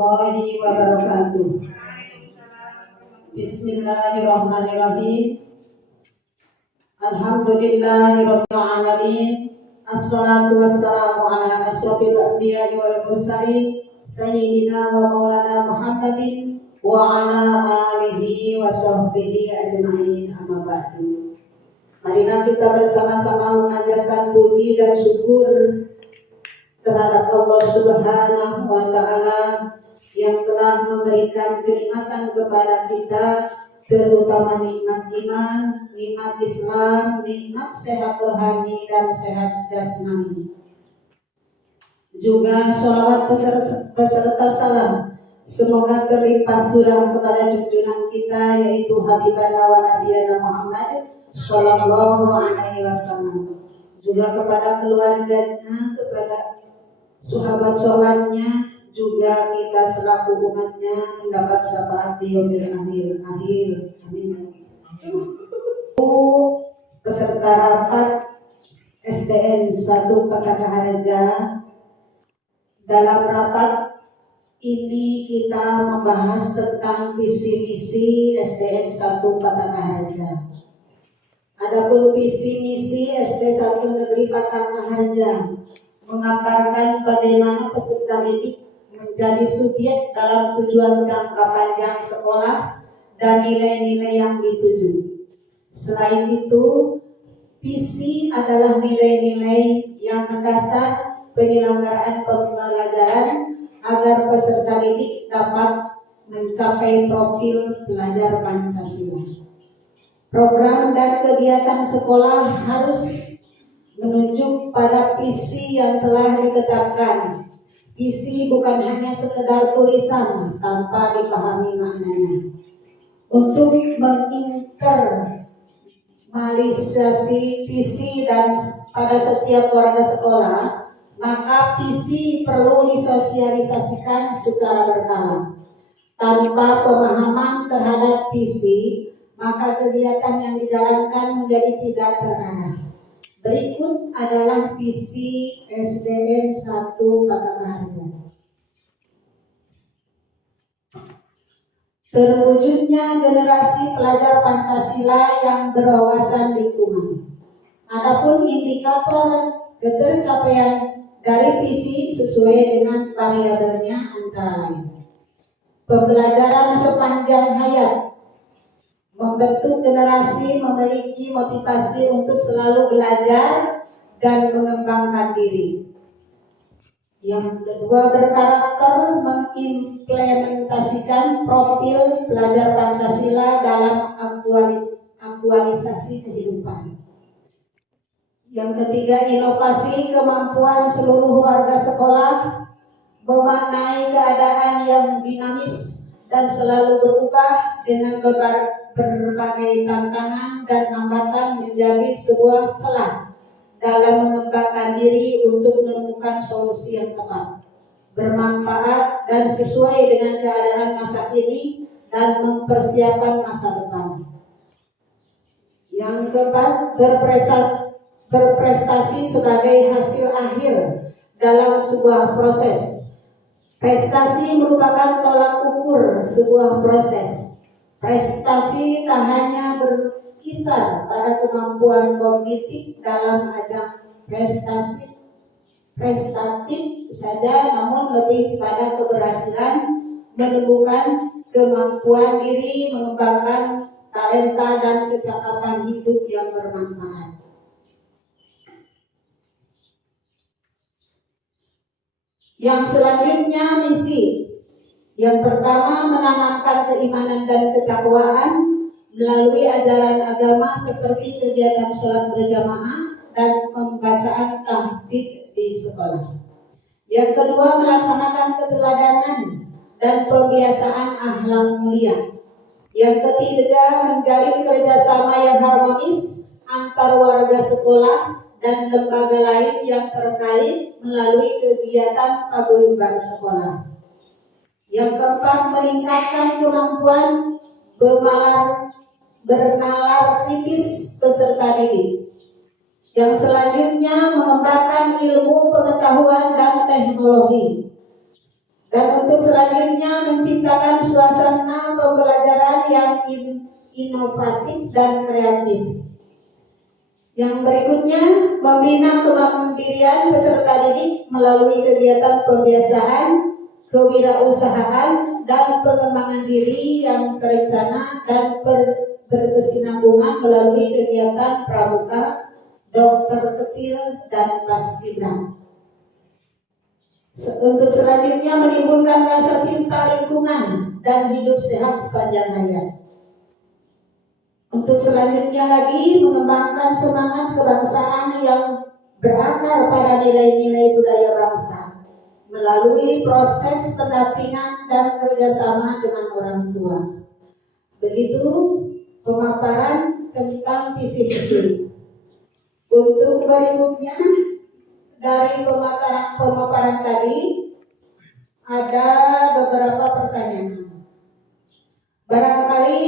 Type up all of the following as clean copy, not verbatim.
warahmatullahi wabarakatuh. Bismillahirrahmanirrahim. Alhamdulillahirabbil alamin. Assalatu wassalamu ala asyrofil anbiya'i wal mursalin sayyidina wa maulana Muhammadin wa ala alihi wa sahbihi ajma'in, amma ba'du. Marilah kita bersama-sama memanjatkan puji dan syukur terhadap Allah Subhanahu wa Ta'ala yang telah memberikan kenikmatan kepada kita, terutama nikmat iman, nikmat Islam, nikmat sehat rohani dan sehat jasmani. Juga sholawat beserta salam semoga terlimpah curah kepada junjungan kita, yaitu Habibana wa Nabiyana Muhammad Sallallahu Alaihi Wasallam. Juga kepada keluarganya, kepada sahabat-sahabatnya, juga kita selaku umatnya mendapat syafaat di yaumil akhir. Amin. Peserta rapat SDN 1 Patakaharja, dalam rapat ini kita membahas tentang visi misi SDN 1 Patakaharja. Adapun visi misi SD 1 Negeri Patakaharja mengabarkan bagaimana peserta didik menjadi subjek dalam tujuan jangka panjang sekolah dan nilai-nilai yang dituju. Selain itu, visi adalah nilai-nilai yang mendasar penyelenggaraan pembelajaran agar peserta didik dapat mencapai profil pelajar Pancasila. Program dan kegiatan sekolah harus menunjuk pada visi yang telah ditetapkan. Visi bukan hanya sekedar tulisan tanpa dipahami maknanya. Untuk menginternalisasi visi dan pada setiap warga sekolah, maka visi perlu disosialisasikan secara berkala. Tanpa pemahaman terhadap visi, maka kegiatan yang dijalankan menjadi tidak terarah. Berikut adalah visi SDN 1 Patakaharja. Terwujudnya generasi pelajar Pancasila yang berwawasan lingkungan. Adapun indikator ketercapaian dari visi sesuai dengan variabelnya antara lain: pembelajaran sepanjang hayat, membentuk generasi memiliki motivasi untuk selalu belajar dan mengembangkan diri. Yang kedua, berkarakter mengimplementasikan profil pelajar Pancasila dalam aktualisasi kehidupan. Yang ketiga, inovasi kemampuan seluruh warga sekolah memaknai keadaan yang dinamis dan selalu berubah dengan berbagai tantangan dan hambatan menjadi sebuah celah dalam mengembangkan diri untuk menemukan solusi yang tepat, bermanfaat dan sesuai dengan keadaan masa kini dan mempersiapkan masa depan. Yang keempat, berprestasi sebagai hasil akhir dalam sebuah proses. Prestasi merupakan tolak ukur sebuah proses. Prestasi tak hanya berkisar pada kemampuan kognitif dalam ajang prestatif saja, namun lebih pada keberhasilan menemukan kemampuan diri, mengembangkan talenta dan kecakapan hidup yang bermanfaat. Yang selanjutnya, misi. Yang pertama, menanamkan keimanan dan ketakwaan melalui ajaran agama seperti kegiatan sholat berjamaah dan pembacaan tahdid di sekolah. Yang kedua, melaksanakan keteladanan dan pembiasaan akhlak mulia. Yang ketiga, menjalin kerjasama yang harmonis antar warga sekolah dan lembaga lain yang terkait melalui kegiatan paguyuban sekolah. Yang keempat, meningkatkan kemampuan bernalar kritis peserta didik. Yang selanjutnya, mengembangkan ilmu, pengetahuan, dan teknologi. Dan untuk selanjutnya menciptakan suasana pembelajaran yang inovatif dan kreatif. Yang berikutnya, membina kemandirian peserta didik melalui kegiatan pembiasaan, kewirausahaan, dan pengembangan diri yang terencana dan berkesinambungan melalui kegiatan pramuka, dokter kecil, dan paskibra. Untuk selanjutnya menimbulkan rasa cinta lingkungan dan hidup sehat sepanjang hayat. Untuk selanjutnya lagi mengembangkan semangat kebangsaan yang berakar pada nilai-nilai budaya bangsa melalui proses pendampingan dan kerjasama dengan orang tua. Begitu pemaparan tentang visi misi. Untuk berikutnya dari pemaparan tadi ada beberapa pertanyaan. Barangkali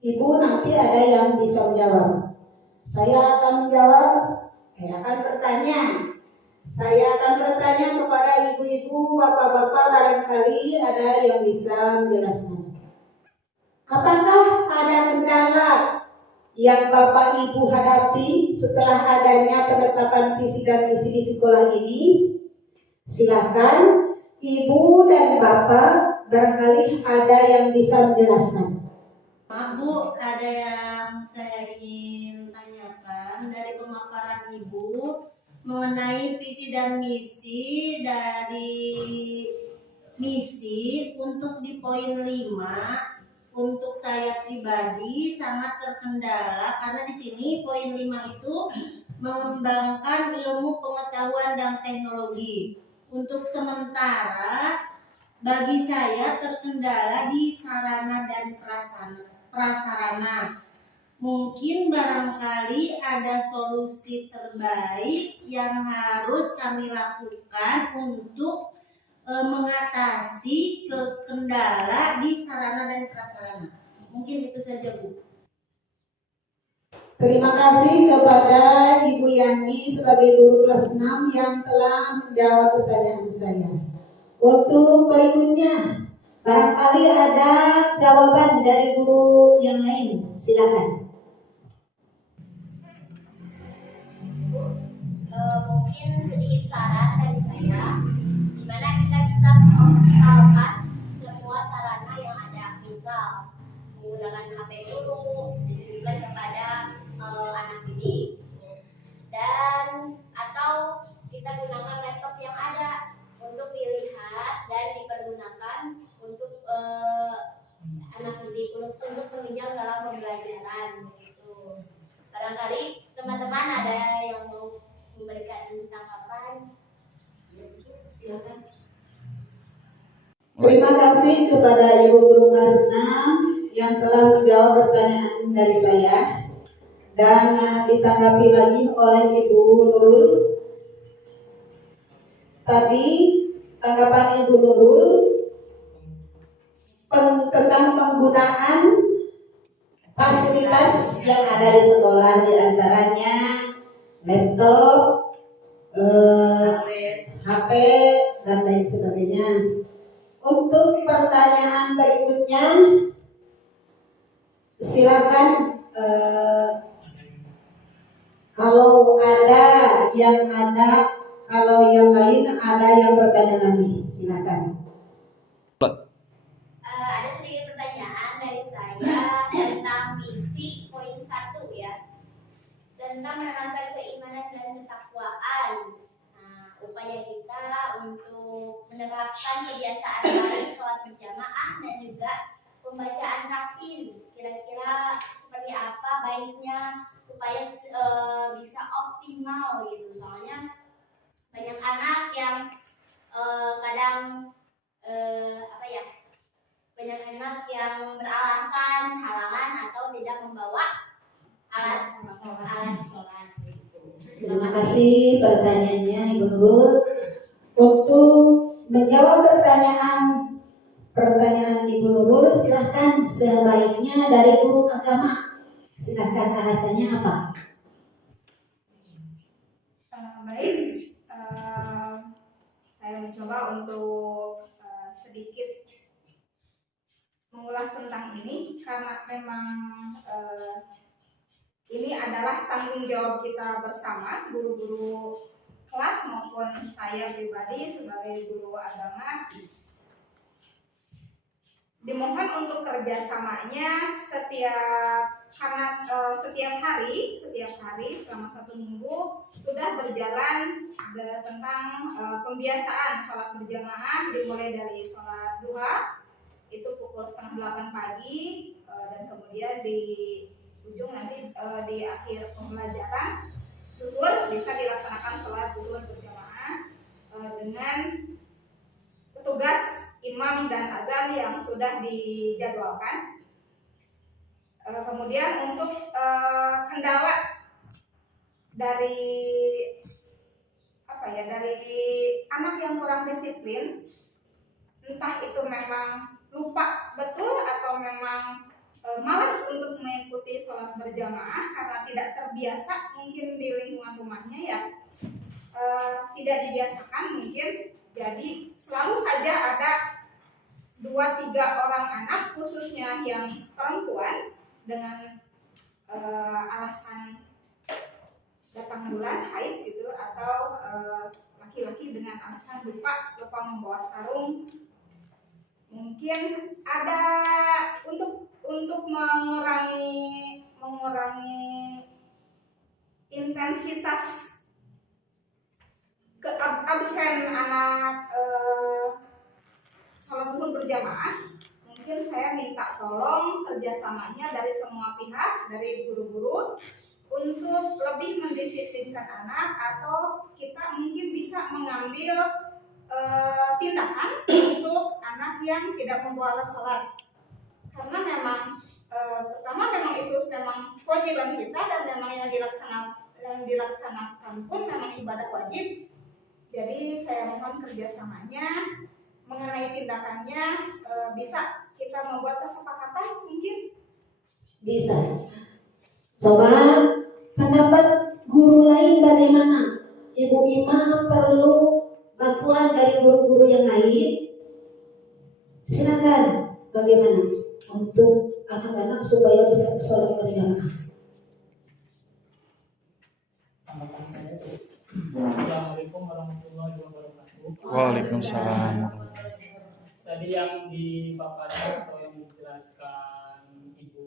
Ibu nanti ada yang bisa menjawab. Saya akan menjawab, akan bertanya. Saya akan bertanya kepada ibu-ibu, bapak-bapak, barangkali ada yang bisa menjelaskan. Apakah ada kendala yang Bapak Ibu hadapi setelah adanya penetapan visi dan misi di sekolah ini? Silakan Ibu dan Bapak, barangkali ada yang bisa menjelaskan. Maaf Bu, ada yang saya ingin tanyakan dari pemaparan Ibu mengenai visi dan misi dari misi untuk di poin 5. Untuk saya pribadi sangat terkendala karena di sini poin 5 itu mengembangkan ilmu pengetahuan dan teknologi. Untuk sementara bagi saya terkendala di sarana dan prasarana. Mungkin barangkali ada solusi terbaik yang harus kami lakukan untuk mengatasi kendala di sarana dan prasarana. Mungkin itu saja Bu. Terima kasih kepada Ibu Yani sebagai guru kelas 6 yang telah menjawab pertanyaan saya. Untuk berikutnya, barangkali ada jawaban dari guru yang lain. Silakan. Mungkin sedikit saran dari saya, gimana kita bisa mengoptimalkan semua sarana yang ada, misal menggunakan HP guru, ditujukan kepada anak didik, dan atau kita gunakan laptop yang ada untuk dilihat dan dipergunakan untuk anak didik untuk menunjang dalam pembelajaran gitu. Barangkali teman-teman ada yang mau memberikan tanggapan? Silakan. Terima kasih kepada Ibu Guru kelas 6 yang telah menjawab pertanyaan dari saya dan ditanggapi lagi oleh Ibu Nurul. Tadi tanggapan Ibu Nurul tentang penggunaan fasilitas yang ada di sekolah, diantaranya laptop, HP, dan lain sebagainya. Untuk pertanyaan berikutnya, silakan kalau yang lain ada yang bertanya lagi, silakan. Ada sedikit pertanyaan dari saya tentang misi poin 1 ya, tentang menanamkan keimanan dan ketakwaan. Upaya kita untuk menerapkan kebiasaan baik sholat berjamaah dan juga pembacaan takbir. Kira-kira seperti apa baiknya supaya bisa optimal gitu. Soalnya banyak anak yang kadang banyak anak yang beralasan halangan atau tidak membawa alat sholat. Terima kasih pertanyaannya Ibu Nurul. Untuk menjawab pertanyaan Ibu Nurul, silahkan sebaiknya dari guru agama. Silahkan alasannya apa? Baik, saya mencoba untuk sedikit mengulas tentang ini karena memang ini adalah tanggung jawab kita bersama, guru-guru kelas maupun saya pribadi sebagai guru agama. Dimohon untuk kerjasamanya karena setiap hari selama 1 minggu sudah berjalan tentang pembiasaan sholat berjamaah, dimulai dari sholat duha itu pukul 7:30 pagi dan kemudian di ujung nanti di akhir pembelajaran zuhur bisa dilaksanakan sholat zuhur berjamaah dengan petugas imam dan azan yang sudah dijadwalkan. Kemudian untuk kendala dari anak yang kurang disiplin, entah itu memang lupa betul atau memang malas untuk mengikuti sholat berjamaah karena tidak terbiasa mungkin di lingkungan rumahnya ya, tidak dibiasakan mungkin. Jadi selalu saja ada 2-3 orang anak khususnya yang perempuan dengan alasan datang bulan haid gitu, atau laki-laki dengan alasan lupa membawa sarung. Mungkin ada untuk mengurangi intensitas absen anak sholat zuhur berjamaah, mungkin saya minta tolong kerjasamanya dari semua pihak, dari guru-guru untuk lebih mendisiplinkan anak, atau kita mungkin bisa mengambil tindakan untuk anak yang tidak membawa alat sholat, karena memang pertama memang itu memang kewajiban kita dan memang yang dilaksanakan pun memang ibadah wajib. Jadi saya mohon kerjasamanya mengenai tindakannya, bisa kita membuat kesepakatan mungkin? Bisa. Coba pendapat guru lain bagaimana? Ibu Ima perlu bantuan dari guru-guru yang lain? Silakan. Bagaimana untuk anak-anak supaya bisa sholat berjamaah? Assalamualaikum warahmatullahi wabarakatuh. Waalaikumsalam. Tadi yang dipaparkan atau yang dijelaskan Ibu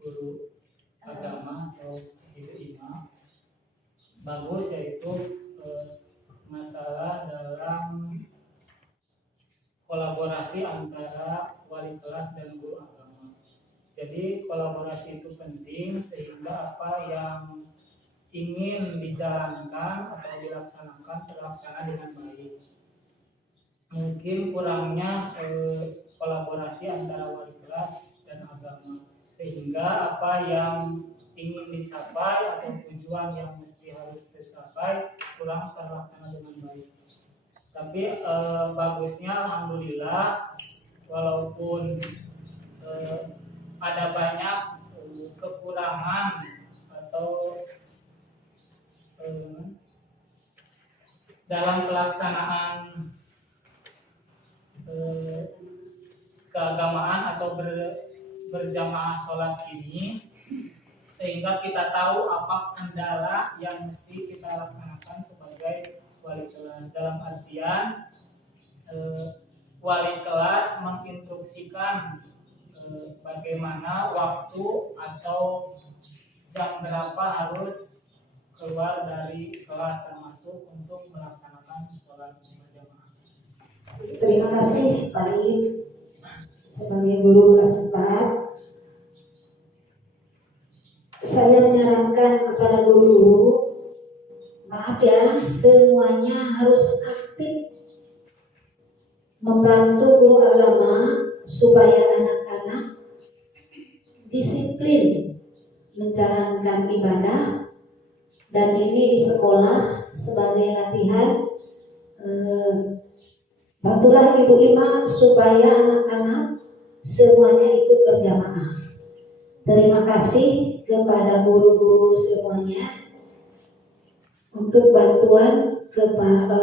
Guru Agama atau Ibu Ima bagus, yaitu masalah dalam kolaborasi antara wali kelas dan guru agama. Jadi kolaborasi itu penting sehingga apa yang ingin dijalankan atau dilaksanakan terlaksana dengan baik. Mungkin kurangnya kolaborasi antara wali kelas dan agama, sehingga apa yang ingin dicapai atau tujuan yang mesti harus dicapai kurang terlaksana dengan baik. Tapi bagusnya alhamdulillah, walaupun ada banyak kekurangan atau dalam pelaksanaan keagamaan atau berjamaah sholat ini, sehingga kita tahu apa kendala yang mesti kita laksanakan sebagai wali kelas. Dalam artian wali kelas menginstruksikan bagaimana waktu atau jam berapa harus keluar dari kelas, termasuk untuk melaksanakan sholat berjamaah. Terima kasih Pak Ip sebagai guru kelas 4. Saya menyarankan kepada guru-guru, maaf ya, semuanya harus aktif membantu guru agama supaya anak-anak disiplin menjalankan ibadah. Dan ini di sekolah sebagai latihan, bantulah Ibu Ima supaya anak-anak semuanya ikut berjamaah. Terima kasih kepada guru-guru semuanya untuk bantuan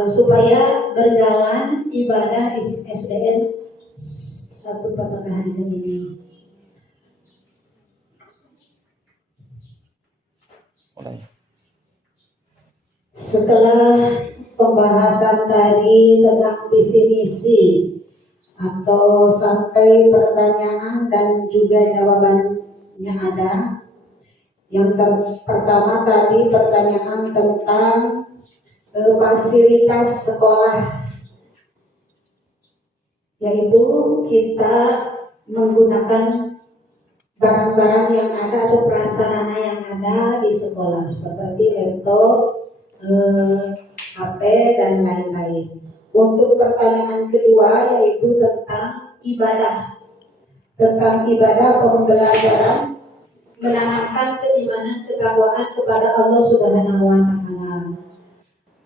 supaya berjalan ibadah di SDN 1 Pertengahan ini. Setelah pembahasan tadi tentang visi misi atau sampai pertanyaan dan juga jawabannya ada. Yang pertama tadi pertanyaan tentang fasilitas sekolah, yaitu kita menggunakan barang-barang yang ada atau prasarana yang ada di sekolah seperti laptop, HP dan lain-lain. Untuk pertanyaan kedua yaitu tentang ibadah pembelajaran menanamkan keimanan ketakwaan kepada Allah Subhanahu wa Ta'ala.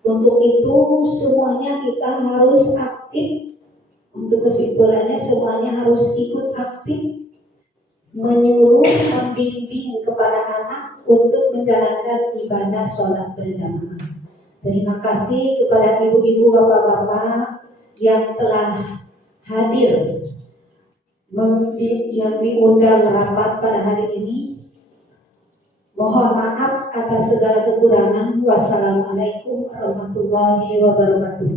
Untuk itu semuanya kita harus aktif. Untuk kesimpulannya semuanya harus ikut aktif menyuruh, membimbing kepada anak untuk menjalankan ibadah sholat berjamaah. Terima kasih kepada ibu-ibu, bapak-bapak yang telah hadir, yang diundang rapat pada hari ini. Mohon maaf atas segala kekurangan. Wassalamualaikum warahmatullahi wabarakatuh.